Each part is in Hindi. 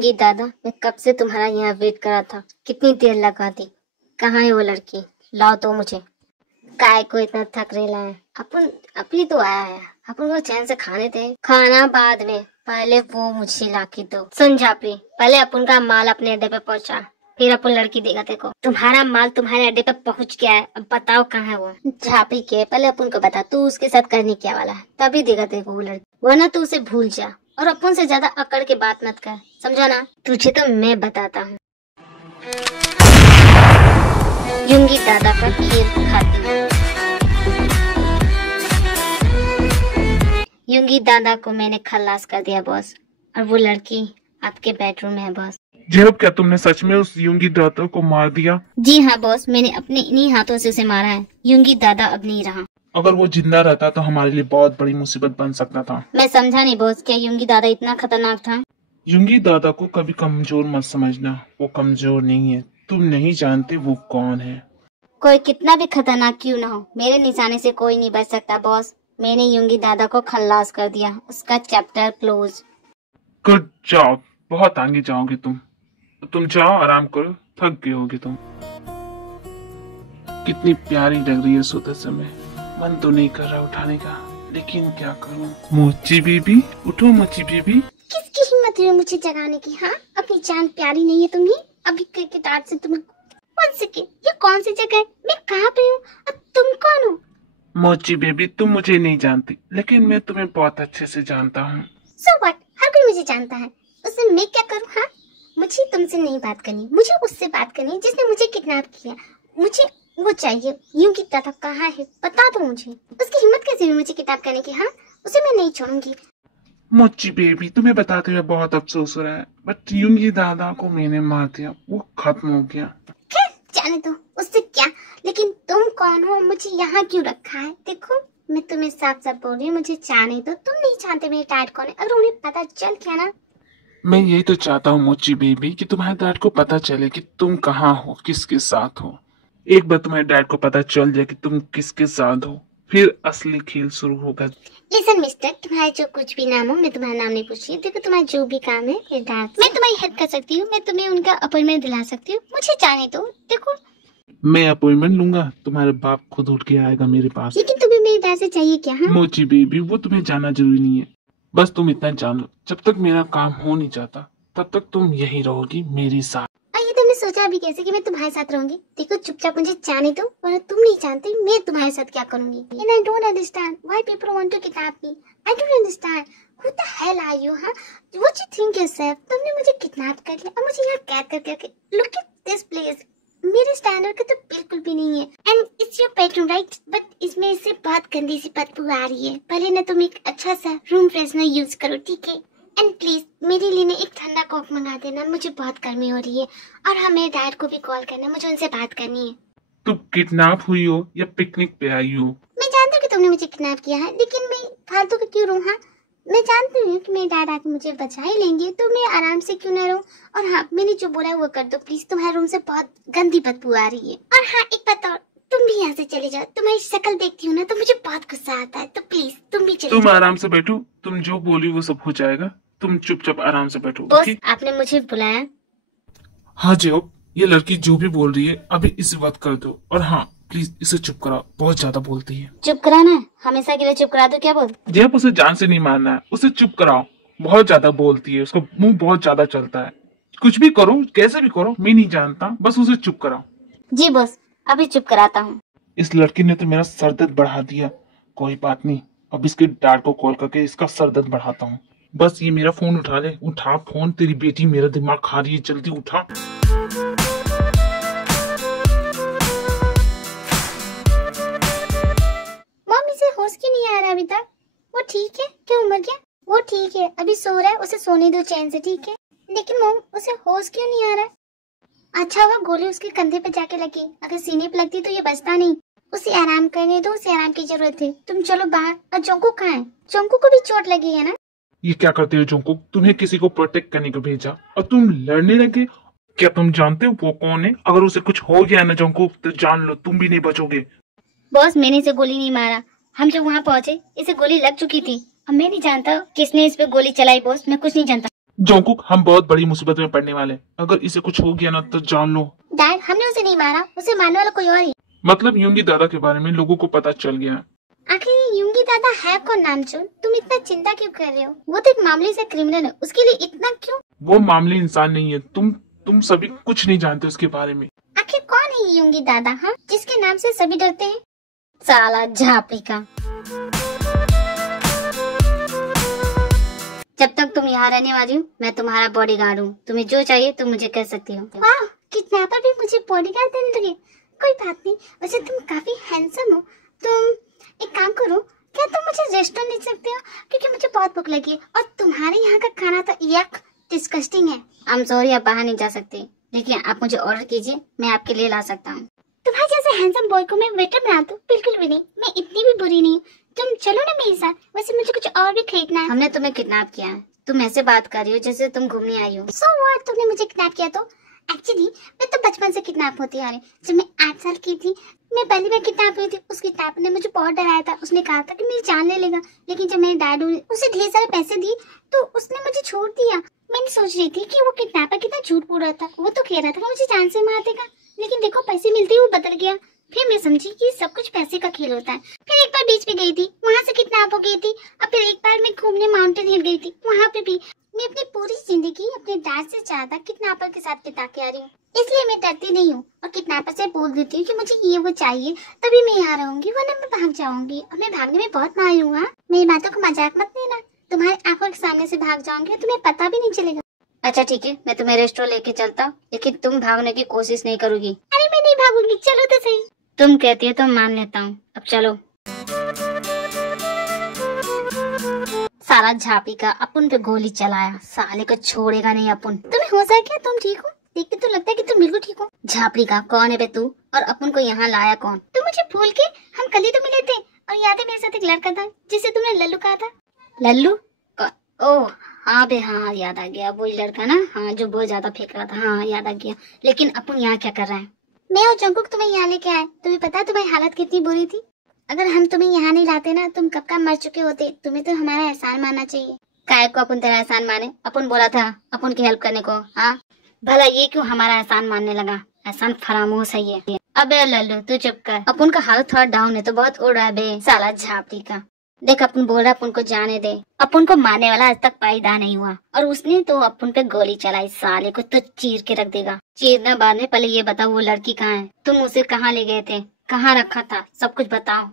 युंगी दादा, मैं कब से तुम्हारा यहाँ वेट कर रहा था। कितनी देर लगा दी। कहाँ है वो लड़की? लाओ तो मुझे। काय को इतना थक रेला है। अपन अभी तो आया है, अपन को चैन से खाने दे। खाना बाद में, पहले वो मुझे ला के दो। सुन झापड़ी, पहले अपन का माल अपने अड्डे पे पहुँचा, फिर अपन लड़की देगा। देखो तुम्हारा माल तुम्हारे अड्डे पे पहुँच गया है, अब बताओ कहाँ है वो। झापड़ी के पहले अपन को बता, तू उसके साथ करने क्या वाला है, तभी देगा देखो वो लड़की, वरना तू उसे भूल जा। और अपन से ज्यादा अकड़ के बात मत कर, समझा ना? तुझे तो मैं बताता हूँ। युंगी दादा का खीर खाती हूँ। युंगी दादा को मैंने खल्लास कर दिया बॉस, और वो लड़की आपके बेडरूम में है बॉस। जी अब क्या तुमने सच में उस युंगी दादा को मार दिया? जी हाँ बॉस, मैंने अपने इन्हीं हाथों से उसे मारा है। युंगी दादा अब नहीं रहा। अगर वो जिंदा रहता तो हमारे लिए बहुत बड़ी मुसीबत बन सकता था। मैं समझा नहीं बॉस, क्या युंगी दादा इतना खतरनाक था? युंगी दादा को कभी कमजोर मत समझना, वो कमजोर नहीं है। तुम नहीं जानते वो कौन है। कोई कितना भी खतरनाक क्यों ना हो, मेरे निशाने से कोई नहीं बच सकता बॉस। मैंने युंगी दादा को खल्लास कर दिया, उसका चैप्टर क्लोज। गुड जॉब, बहुत आगे जाओगे तुम जाओ, आराम करो, थक गए होगे तुम। कितनी प्यारी लग रही है सोते समय। मन तो नहीं कर रहा उठाने का, लेकिन क्या करूं। मोची बीबी उठो, मोची बीबी। किसकी हिम्मत है मुझे जगाने की? हाँ, अपनी जान प्यारी नहीं है तुम्हें? अभी क्रिकेट आज से तुम्हें कौन सी ये कौन सी जगह है? मैं कहाँ पे हूँ और तुम कौन हो? मोची बेबी, तुम मुझे नहीं जानती, लेकिन मैं तुम्हें बहुत अच्छे से जानता हूँ। So what? हर कोई मुझे जानता है, उससे मैं क्या करूँ? हाँ, मुझे तुमसे नहीं बात करनी, मुझे उससे बात करनी जिसने मुझे किडनैप किया। मुझे वो चाहिए। युंगी दादा कहाँ है, बता दो मुझे। उसकी हिम्मत कैसे हुई मुझे किडनैप करने की? हाँ, उसे मैं नहीं छोड़ूंगी। मोची बेबी, तुम्हें बताते हुए बहुत अफसोस हो रहा है, बट युंगी दादा को मैंने मार दिया, वो खत्म हो गया। जाने दो, उससे क्या। लेकिन तुम कौन हो, मुझे यहाँ क्यों रखा है? देखो मैं तुम्हें साफ साफ बोल रही हूँ, मुझे जाने दो। तुम नहीं जानते मेरे डैड कौन है। अगर उन्हें पता चल गया ना। मैं यही तो चाहता हूँ मोची बेबी, कि तुम्हारे डैड को पता चले कि तुम कहाँ हो, किसके साथ हो। एक बार तुम्हारे डैड को पता चल जाए कि तुम किसके साथ हो, फिर असली खेल शुरू होगा। लिसन मिस्टर, तुम्हारा जो कुछ भी नाम हो, मैं तुम्हारा नाम नहीं पूछ रही। देखो तुम्हारा जो भी काम है मेरे डैड, मैं तुम्हारी हेल्प कर सकती हूँ, मैं तुम्हें उनका अपॉइंटमेंट दिला सकती हूँ। मुझे जाने दो। देखो मैं अपॉइंटमेंट लूंगा, तुम्हारे बाप खुद उठ के आएगा मेरे पास। लेकिन तुम्हें मेरे डैड से चाहिए क्या? हाँ? मोची बेबी, वो तुम्हें जाना जरूरी नहीं है, बस तुम इतना जान लो, जब तक मेरा काम हो नहीं जाता तब तक तुम यही रहोगी मेरे साथ। ये तुमने सोचा भी कैसे कि मैं तुम्हारे साथ रहूंगी? देखो चुपचाप मुझे जाने दो, वरना तुम नहीं जानते मैं तुम्हारे साथ क्या करूंगी। And I don't understand why people want to kidnap me. I don't understand. Who the hell are you? हाँ? What you think yourself? तुमने मुझे किडनैप कर लिया और मुझे यहाँ कैद कर दिया। Look at this place. मेरे स्टैंडर्ड का तो बिल्कुल भी नहीं है। And it's your bedroom right, but इसमें से बहुत गंदी सी बदबू आ रही है। पहले ना तुम एक अच्छा सा रूम फ्रेशनर यूज करो, ठीक है? एंड प्लीज मेरे लिए ना एक ठंडा कॉक मंगा देना, मुझे बहुत गर्मी हो रही है। और हाँ, मेरे डैड को भी कॉल करना, मुझे उनसे बात करनी है। तुम किडनैप हुई हो या पिकनिक पे आई हो? मैं जानती हूँ कि तुमने मुझे किडनैप किया है, लेकिन मैं फालतू का क्यों रहूँ? हाँ, मैं जानती हूँ कि मेरे डैड आके मुझे बचा ही लेंगे, तो मैं आराम से क्यों ना रहूँ। और हाँ, मैंने जो बोला वो कर दो प्लीज। तुम्हारे रूम से बहुत गंदी बदबू आ रही है। और हाँ, एक बात और, तुम भी यहाँ से चले जाओ। तुम्हारी शक्ल देखती हूँ ना तो मुझे बहुत गुस्सा आता है, तो प्लीज तुम भी चले जाओ। तुम आराम से बैठो, तुम जो बोली वो सब हो जाएगा, तुम चुपचाप आराम से बैठो। Boss, okay? आपने मुझे बुलाया? हाँ जेब, ये लड़की जो भी बोल रही है अभी इसे बात कर दो, और हाँ प्लीज इसे चुप कराओ, बहुत ज्यादा बोलती है। चुप कराना है? हमेशा के लिए चुप करा दो क्या? बोल जेब, उसे जान से नहीं मारना है, उसे चुप कराओ, बहुत ज्यादा बोलती है, उसका मुंह बहुत ज्यादा चलता है। कुछ भी करो, कैसे भी करो, मैं नहीं जानता, बस उसे चुप कराओ। जी बॉस, अभी चुप कराता हूँ। इस लड़की ने तो मेरा सर दर्द बढ़ा दिया। कोई बात नहीं, अब इसके डैड को कॉल करके इसका सर दर्द बढ़ाता हूँ। बस ये मेरा फोन उठा ले। उठा फोन, तेरी बेटी मेरा दिमाग खा रही है, जल्दी उठा। मम्मी से होश क्यों नहीं आ रहा अभी तक? वो ठीक है? क्यों मर गया? वो ठीक है, अभी सो रहा है, उसे सोने दो चैन से, ठीक है? लेकिन मम, उसे होश क्यों नहीं आ रहा है? अच्छा हुआ गोली उसके कंधे पे जाके लगी, अगर सीने पे लगती तो ये बचता नहीं। उसे आराम करने दो, उसे आराम की जरूरत है। तुम चलो बाहर। और जोंकू कहाँ है? जोंकू को भी चोट लगी है ना? ये क्या करते हो जोंकू? तुम्हें किसी को प्रोटेक्ट करने को भेजा और तुम लड़ने लगे। क्या तुम जानते हो वो कौन है? अगर उसे कुछ हो गया ना जोंकू, तो जान लो तुम भी नहीं बचोगे। बॉस, मैंने इसे गोली नहीं मारा। हम जब वहाँ पहुँचे इसे गोली लग चुकी थी। अब मैं नहीं जानता किसने इस पे गोली चलाई बॉस, मैं कुछ नहीं जानता। जोंकुक, हम बहुत बड़ी मुसीबत में पड़ने वाले हैं। अगर इसे कुछ हो गया ना तो जान लो। डैड, हमने उसे नहीं मारा, उसे मारने वाला कोई और ही। मतलब यूंगी दादा के बारे में लोगों को पता चल गया। आखिर ये यूंगी दादा है कौन नामचून? तुम इतना चिंता क्यों कर रहे हो? वो तो एक मामूली सा क्रिमिनल है, उसके लिए इतना क्यों? वो मामूली इंसान नहीं है। तुम सभी कुछ नहीं जानते उसके बारे में। आखिर कौन है ये यूंगी दादा, हाँ, जिसके नाम से सभी डरते हैं? साला झापड़ी का। जब तक तुम यहाँ रहने वाली हो, मैं तुम्हारा बॉडीगार्ड हूँ। तुम्हें जो चाहिए तुम मुझे कह सकती हो। वाह, किडनैपर भी मुझे बॉडीगार्ड देने लगे। कोई बात नहीं, वैसे तुम काफी हैंडसम हो। तुम एक काम करो, क्या तुम मुझे रेस्टोरेंट ले सकते हो? क्योंकि मुझे बहुत भूख लगी है और तुम्हारे यहाँ का खाना तो यक डिस्गस्टिंग है। आई एम सॉरी, आप बाहर नहीं जा सकते, लेकिन आप मुझे ऑर्डर कीजिए, मैं आपके लिए ला सकता हूँ। तुम्हारे जैसे हैंडसम बॉय को मैं वेटर बना दूं? बिल्कुल भी नहीं, मैं इतनी भी बुरी नहीं हूँ। तुम चलो ना मेरे साथ, वैसे मुझे कुछ और भी खरीदना है। हमने तुम्हें किडनैप किया है, तुम ऐसे बात कर रही हो जैसे तुम घूमने आई हो। सो व्हाट, तुमने मुझे किडनैप किया तो? एक्चुअली मैं तो बचपन से किडनैप होती आ रही। जब मैं 8 साल की थी, मैं पहली बार किडनैप हुई थी। उस किडनैपर ने मुझे बहुत डराया था। उसने कहा था कि मेरी जान ले लेगा, लेकिन जब मैंने डैड उसे ढेर सारे पैसे दिए तो उसने मुझे छोड़ दिया। मैंने सोच रही थी कि वो किडनैपर कितना झूठ बोल रहा था। वो तो कह रहा था कि मुझे जान से मार देगा, लेकिन देखो पैसे मिलते ही वो बदल गया। फिर मैं समझी कि सब कुछ पैसे का खेल होता है। फिर एक बार बीच पे गई थी, वहाँ से किडनैप हो गई थी। और फिर एक बार मैं घूमने माउंटेन हिल गई थी, वहाँ पे भी। मैं अपनी पूरी जिंदगी अपने डैड से ज्यादा किडनैपर के साथ बिता के आ रही हूँ, इसलिए मैं डरती नहीं हूँ और किडनैपर से बोल देती हूँ कि मुझे ये वो चाहिए, तभी मैं यहाँ रहूंगी, वरना मैं भाग जाऊंगी। और मैं भागने में बहुत माहिर हूँ। मेरी बातों को मजाक मत लेना, तुम्हारी आंखों के सामने से भाग जाऊंगी और तुम्हें पता भी नहीं चलेगा। अच्छा ठीक है, मैं तुम्हें रेस्टोरेंट लेके चलता हूँ, लेकिन तुम भागने की कोशिश नहीं करोगी। अरे मैं नहीं भागूंगी, चलो तो सही। तुम कहती है तो मान लेता हूँ, अब चलो। साला झापी का अपन पे गोली चलाया, साले को छोड़ेगा नहीं अपन। तुम्हें हो सके, तुम ठीक हो? देख के तो लगता है कि तुम बिल्कुल ठीक हो। झापड़ी का कौन है बे तू, और अपन को यहाँ लाया कौन? तुम मुझे भूल के, हम कल ही तो मिले थे। और याद है मेरे साथ एक लड़का था जिसे तुमने लल्लू कहा था? लल्लू? ओह हाँ बे, हाँ याद आ गया, वही लड़का ना, हाँ जो बहुत ज्यादा फेंक रहा था, हाँ याद आ गया। लेकिन अपन यहाँ क्या कर रहे हैं? मैं और जंकुक तुम्हें यहाँ लेके आए। तुम्हें पता है तुम्हारी हालत कितनी बुरी थी? अगर हम तुम्हें यहाँ नहीं लाते ना, तुम कब का मर चुके होते। तुम्हें तो हमारा एहसान मानना चाहिए। काय को अपन तेरा एहसान माने? अपन बोला था अपन की हेल्प करने को, हाँ? भला ये क्यों हमारा एहसान मानने लगा? एहसान फरामोश है ये। अबे लल्लू तू चुप कर, अपन का हालत थोड़ा डाउन है तो बहुत उड़ रहा है बे, साला झापड़ी का। देख अपन बोल रहा अपन को जाने दे, अपन को मारने वाला आज तक पैदा नहीं हुआ, और उसने तो अपन पे गोली चलाई, साले को तो चीर के रख देगा। चीरना बाद में, पहले ये बताओ वो लड़की कहाँ है? तुम उसे कहाँ ले गए थे, कहाँ रखा था, सब कुछ बताओ।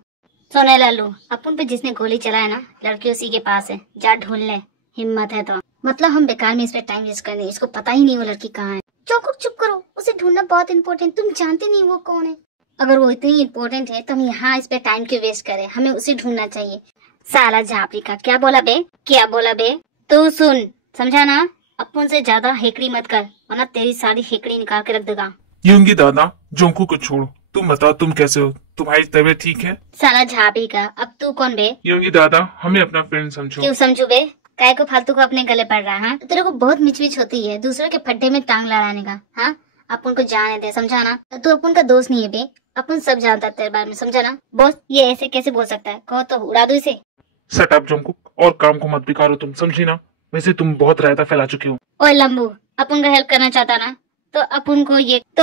सुने लल्लू, अपन पे जिसने गोली चलाया ना, लड़की उसी के पास है, जा ढूंढ ले, हिम्मत है तो। मतलब हम बेकार में इस पे टाइम वेस्ट करने, इसको पता ही नहीं वो लड़की कहाँ है। चुप करो, उसे ढूंढना बहुत इम्पोर्टेंट, तुम जानते नहीं वो कौन है। अगर वो इतनी इम्पोर्टेंट है तो हम यहाँ इस पे टाइम क्यों वेस्ट करें, हमें उसे ढूंढना चाहिए। साला झापड़ी का, क्या बोला बे, क्या बोला बे? तू सुन, समझा ना, अपन से ज्यादा हेकड़ी मत कर, वरना तेरी सारी हेकड़ी निकाल के रख देगा। यूंगी दादा, जोंकू को छोड़ो, तुम बताओ तुम कैसे हो, तुम्हारी तबीयत ठीक है? साला झापड़ी का, अब तू कौन बे? यूंगी दादा, हमें अपना फ्रेंड समझो। क्यों समझू बे? काय को फालतू को अपने गले पड़ रहा है? तेरे को बहुत मिचमिच होती है दूसरों के फड्डे में टांग लड़ाने का, हाँ? अपन को जाने दे, समझा ना? तू अपन का दोस्त नहीं है बे, अपन सब जानता है तेरे बारे में, समझा ना? बॉस ये ऐसे कैसे बोल सकता है, कहो तो उड़ा दो इसे। सट अप जोंकू, और काम को मत बिगाड़ो तुम, समझी ना? वैसे तुम बहुत रायता फैला चुकी हो। ओए लंबू, अपन का हेल्प करना चाहता ना, तो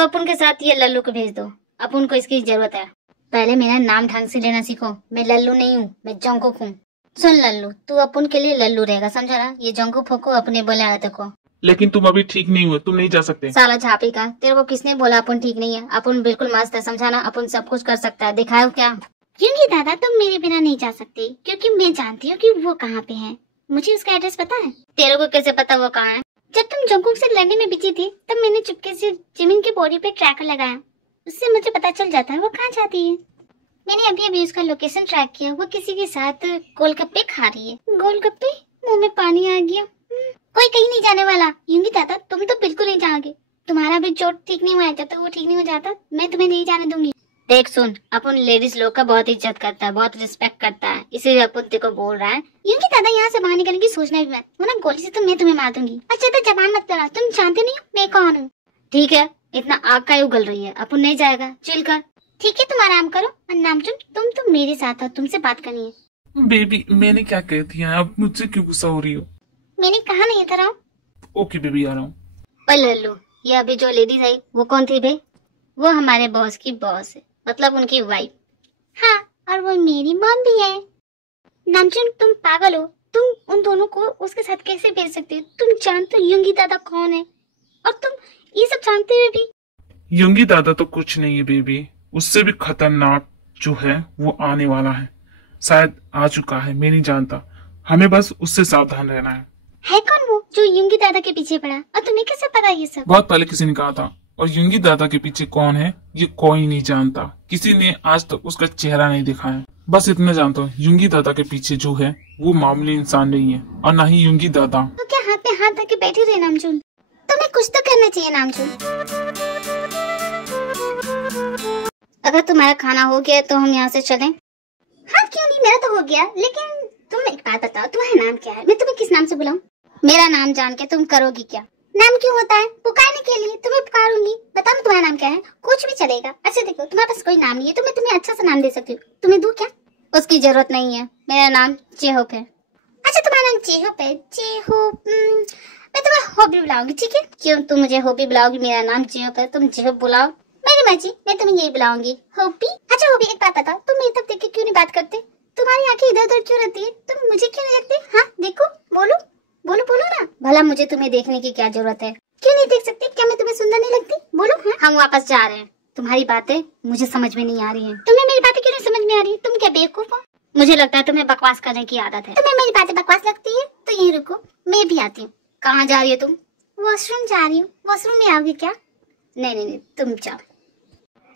अपन के साथ ये लल्लू को भेज दो, अपन को इसकी जरूरत है। पहले मेरा नाम ढंग से लेना सीखो, मैं लल्लू नहीं हूँ, मैं जोंकुक हूँ। सुन लल्लू, तू अपन के लिए लल्लू रहेगा, समझा ना? ये जोंकुक फोको अपने बोला है तेको। लेकिन तुम अभी ठीक नहीं हुए, तुम नहीं जा सकते। साला झापी का, तेरे को किसने बोला अपन ठीक नहीं है? अपन बिल्कुल मस्त है, समझा ना? अपन सब कुछ कर सकता है, दिखाओ क्या? क्योंकि दादा तुम मेरे बिना नहीं जा सकते, क्योंकि मैं जानती हूँ कि वो कहाँ पे है। मुझे उसका एड्रेस पता है। तेरे को कैसे पता वो कहाँ है? जब तुम जोंकुक से लड़ने में बिजी थी, तब मैंने चुपके से जिमिन की बॉडी पे ट्रैकर लगाया, उससे मुझे पता चल जाता है वो कहाँ जाती है। मैंने अभी उसका लोकेशन ट्रैक किया, वो किसी के साथ गोलगप्पे खा रही है। गोलगप्पे? मुंह में पानी आ गया। कोई कहीं नहीं जाने वाला। यूंगी दादा तुम तो बिल्कुल नहीं जाओगे, तुम्हारा भी चोट ठीक नहीं हुआ है, जब तक वो ठीक नहीं हो जाता मैं तुम्हें नहीं जाने दूंगी। देख सुन, अपन लेडीज लोग का बहुत इज्जत करता है, बहुत रिस्पेक्ट करता है, इसीलिए अपन तेरे को बोल रहा है। यूंगी दादा यहाँ से बाहर निकलने की सोचना भी मत, वरना गोली से तो मैं तुम्हें मार दूंगी। अच्छा तो जबान मत लड़ा, तुम जानते नहीं हो मैं कौन हूँ। ठीक है, इतना आग का उगल रही है, अपन नहीं जाएगा, चिल कर। ठीक है तुम आराम करो, और नामचुन तुम तो मेरे साथ हो, तुमसे बात करनी है। बेबी मैंने क्या कह दिया, आप मुझसे क्यों गुस्सा हो रही हो? मैंने कहा नहीं इधर आओ। ओके बेबी, आ रहा हूँ। पर लल्लू, ये अभी जो लेडीज आई वो कौन थी बे? वो हमारे बॉस की बॉस है, मतलब उनकी वाइफ। हाँ, और वो मेरी मॉम भी है। नामचुन, तुम पागल हो? तुम उन दोनों को उसके साथ कैसे भेज सकते हो? तुम जानते हो युंगी दादा कौन है? और तुम ये सब जानते हुए भी? युंगी दादा तो कुछ नहीं है बेबी, उससे भी खतरनाक जो है वो आने वाला है। शायद आ चुका है, मैं नहीं जानता। हमें बस उससे सावधान रहना है कौन वो जो युंगी दादा के पीछे पड़ा? और तुम्हें कैसे पता ये सब? बहुत पहले किसी ने कहा था। और युंगी दादा के पीछे कौन है ये कोई नहीं जानता। किसी ने आज तक उसका चेहरा नहीं देखा है। बस इतना जानता हूँ, युंगी दादा के पीछे जो है वो मामूली इंसान नहीं है, और ना ही युंगी दादा। तो क्या हाथ में हाथ रख के बैठे रहे नामचुन? तुम्हें कुछ तो करना चाहिए नामचुन। अगर तुम्हारा खाना हो गया तो हम यहाँ से चलें? हाँ क्यों नहीं, मेरा तो हो गया। लेकिन तुम एक बात बताओ, तुम्हारा नाम क्या है? मैं तुम्हें किस नाम से बुलाऊं? मेरा नाम जान के तुम करोगी क्या? नाम क्यों होता है? पुकारने के लिए। तुम्हें पुकारूंगी। बताओ तुम्हारा नाम क्या है? कुछ भी चलेगा। अच्छा देखो, तुम्हारे पास कोई नाम नहीं है तो मैं तुम्हें अच्छा सा नाम दे सकती हूँ। तुम्हें दूं क्या? उसकी जरूरत नहीं है, मेरा नाम जेहोप है। अच्छा तुम्हारा नाम जेहोप है? जेहोप, मैं तुम्हें हॉबी बुलाऊंगी, ठीक है? क्यों तुम मुझे हॉबी बुलाओगी? मेरा नाम जेहोप है, तुम जेहोप बुलाओ, मेरी मर्जी। मैं तुम्हें यही बुलाऊंगी, हॉबी। अच्छा हॉबी, एक बात बताओ, तुम मेरी तरफ देख के क्यों नहीं बात करते? तुम्हारी आंखें इधर उधर क्यों रहती है? तुम मुझे क्यों नहीं देखते? हाँ देखो, बोलो बोलो बोलो ना। भला मुझे तुम्हें देखने की क्या जरूरत है? क्यों नहीं देख सकती? क्या मैं तुम्हें सुंदर नहीं लगती? बोलो। हाँ, हम वापस जा रहे हैं। तुम्हारी बातें मुझे समझ में नहीं आ रही हैं। तुम्हें मेरी बातें क्यों नहीं समझ में आ रही? तुम क्या बेवकूफ हो? मुझे लगता है तुम्हें बकवास करने की आदत है। तुम्हें मेरी बातें बकवास लगती है तो यहीं रुको, मैं भी आती हूँ। कहाँ जा रही हो तुम? वॉशरूम जा रही हूँ। वॉशरूम में आओगी क्या? नहीं नहीं नहीं, तुम जाओ।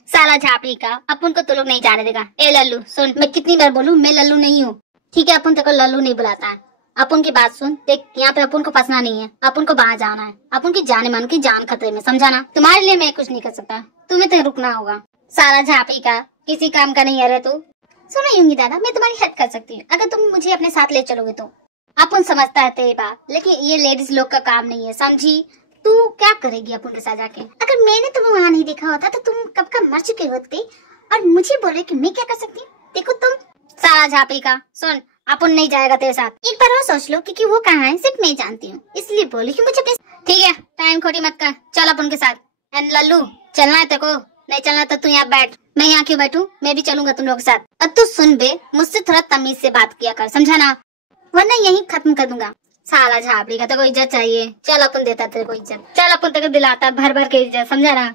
साला झापड़ी का, अपन को तो लोग नहीं जाने देगा। ए लल्लू सुन, मैं कितनी बार बोलूं, मैं लल्लू नहीं हूँ, ठीक है? अपन तेरे को लल्लू नहीं बुलाता है। अपन की बात सुन, देख यहाँ पे अपन को फंसना नहीं है, अपन को बाहर जाना है। अपन की जाने मन की जान खतरे में, समझा ना? तुम्हारे लिए मैं कुछ नहीं कर सकता, तुम्हें तो रुकना होगा। सारा झापड़ी का, किसी काम का नहीं है तू। सुनो युंगी दादा, मैं तुम्हारी हेल्प कर सकती हूँ अगर तुम मुझे अपने साथ ले चलोगे तो। अपन समझता है तेरी बात, लेकिन ये लेडीज लोग का काम नहीं है, समझी? तू क्या करेगी अपन के साथ जाके? अगर मैंने तुम्हें वहाँ नहीं देखा होता तो तुम कब का मर चुके होते, और मुझे बोल रहे कि मैं क्या कर सकती हूँ? देखो तुम सारा झापड़ी का, सुन अपन नहीं जाएगा तेरे साथ। एक बार और सोच लो, क्योंकि वो कहाँ है सिर्फ मैं जानती हूँ, इसलिए बोली कि मुझे। ठीक है, टाइम खोटी मत कर, चल अपन के साथ। एंड लल्लू चलना है तेरे को? नहीं चलना तो तू यहाँ बैठ, मैं यहाँ क्यों बैठूं? मैं भी चलूंगा तुम लोग के साथ। अब तू सुन बे, मुझसे थोड़ा तमीज से बात किया कर, समझा ना? वरना यही खत्म कर दूंगा। साला झापड़ी का, तेरे को इज्जत चाहिए? चल अपन देता तेरे को इज्जत, चल अपन तेरे को दिलाता भर भर के इज्जत, समझा ना?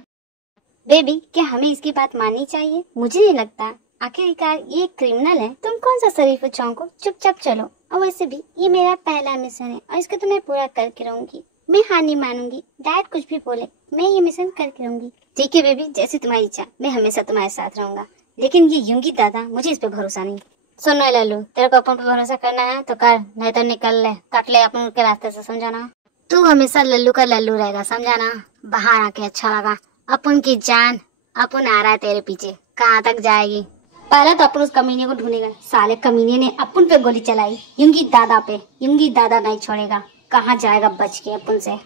बेबी क्या हमें इसकी बात माननी चाहिए? मुझे नहीं लगता, आखिरकार ये क्रिमिनल है। तुम कौन सा शरीफ चौंको, चुपचाप चलो। और वैसे भी ये मेरा पहला मिशन है और इसको तो मैं पूरा करके रहूंगी। मैं हार नहीं मानूंगी, डैड कुछ भी बोले, मैं ये मिशन करके रहूंगी। ठीक है बेबी, जैसी तुम्हारी इच्छा, मैं हमेशा तुम्हारे साथ रहूंगा। लेकिन ये युंगी दादा, मुझे इस पे भरोसा नहीं। सुन लल्लू, तेरे को अपन पे भरोसा करना है तो कर, नहीं तो निकल ले, कट ले अपन के रास्ते से, समझा ना? तू हमेशा लल्लू का लल्लू रहेगा, समझा ना? बाहर आके अच्छा लगा। अपन की जान, अपन आ रहा है तेरे पीछे, कहाँ तक जाएगी? पहले तो अपन उस कमीने को ढूंढेगा। साले कमीने ने अपन पे गोली चलाई, युंगी दादा पे। युंगी दादा नहीं छोड़ेगा, कहाँ जाएगा बच के अपन से।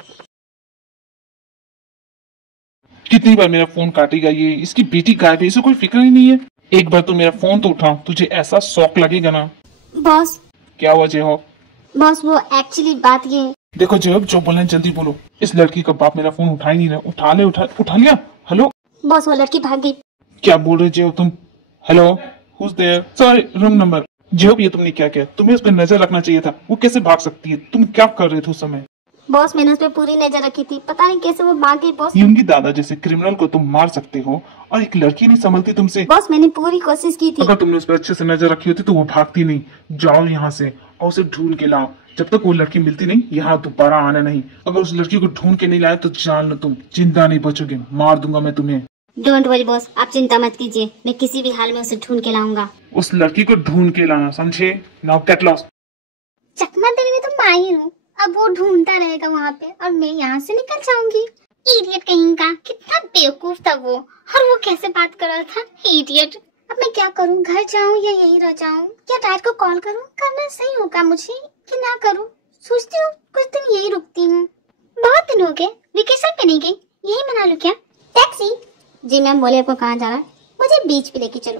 कितनी बार मेरा फोन काटेगा ये? इसकी बेटी गायब है, इसे कोई फिक्र ही नहीं है। एक बार तो मेरा फोन तो उठाओ, तुझे ऐसा शौक लगेगा ना। बॉस। क्या हुआ जेहोप? बॉस वो एक्चुअली बात ये है। देखो जेहोप, जो बोलना है जल्दी बोलो। इस लड़की का बाप मेरा फोन उठा ही नहीं रहा। उठा लिया। हेलो बॉस, वो लड़की भाग गई। क्या बोल रहे जेहोप तुम? Hello, who's there? Sorry, wrong number. J Hope ये तुमने क्या किया? तुम्हें उस पर नजर रखना चाहिए था, वो कैसे भाग सकती है? तुम क्या कर रहे थे उस समय? बॉस मैंने उस पर पूरी नजर रखी थी, पता नहीं कैसे वो भाग गई बॉस। युंगी दादा जैसे क्रिमिनल को तुम मार सकते हो और एक लड़की नहीं संभलती तुमसे? बॉस मैंने पूरी कोशिश की थी। अगर तुमने उस पर अच्छे से नजर रखी होती तो वो भागती नहीं। जाओ यहाँ से और उसे ढूंढ के लाओ। जब तक वो लड़की मिलती नहीं, यहाँ दोबारा आना नहीं। अगर उस लड़की को ढूंढ के नहीं लाए तो जान लो तुम जिंदा नहीं बचोगे, मार दूंगा मैं तुम्हें। डोंट वरी बॉस, आप चिंता मत कीजिए, मैं किसी भी हाल में उसे ढूंढ के लाऊंगा। उस लड़की को ढूंढ के लाना, समझे? Now get lost. चकमा देने में तो माहिर हूँ, अब वो ढूंढता रहेगा वहाँ पे और मैं यहाँ से निकल जाऊंगी। इडियट कहीं का, कितना बेवकूफ था वो, और वो कैसे बात कर रहा था, इडियट। अब मैं क्या करूँ, घर जाऊँ या यहीं रह जाऊँ, या डैड को कॉल करूँ? करना सही होगा मुझे कि ना करूँ? सोचती हूँ कुछ दिन यही रुकती हूँ। बहुत दिन हो गए, वेकेशन पे नहीं गई, यही मना लूँ क्या? टैक्सी। जी मैम बोले, आपको कहाँ जाना है? मुझे बीच पे लेके चलो।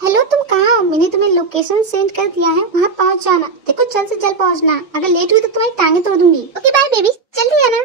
हेलो तुम कहाँ हो? मैंने तुम्हें लोकेशन सेंड कर दिया है, वहाँ पहुंच जाना। देखो जल्द से जल्द पहुंचना, अगर लेट हुई तो तुम्हारी टांगे तोड़ दूंगी। ओके बाय बेबी, जल्दी आना।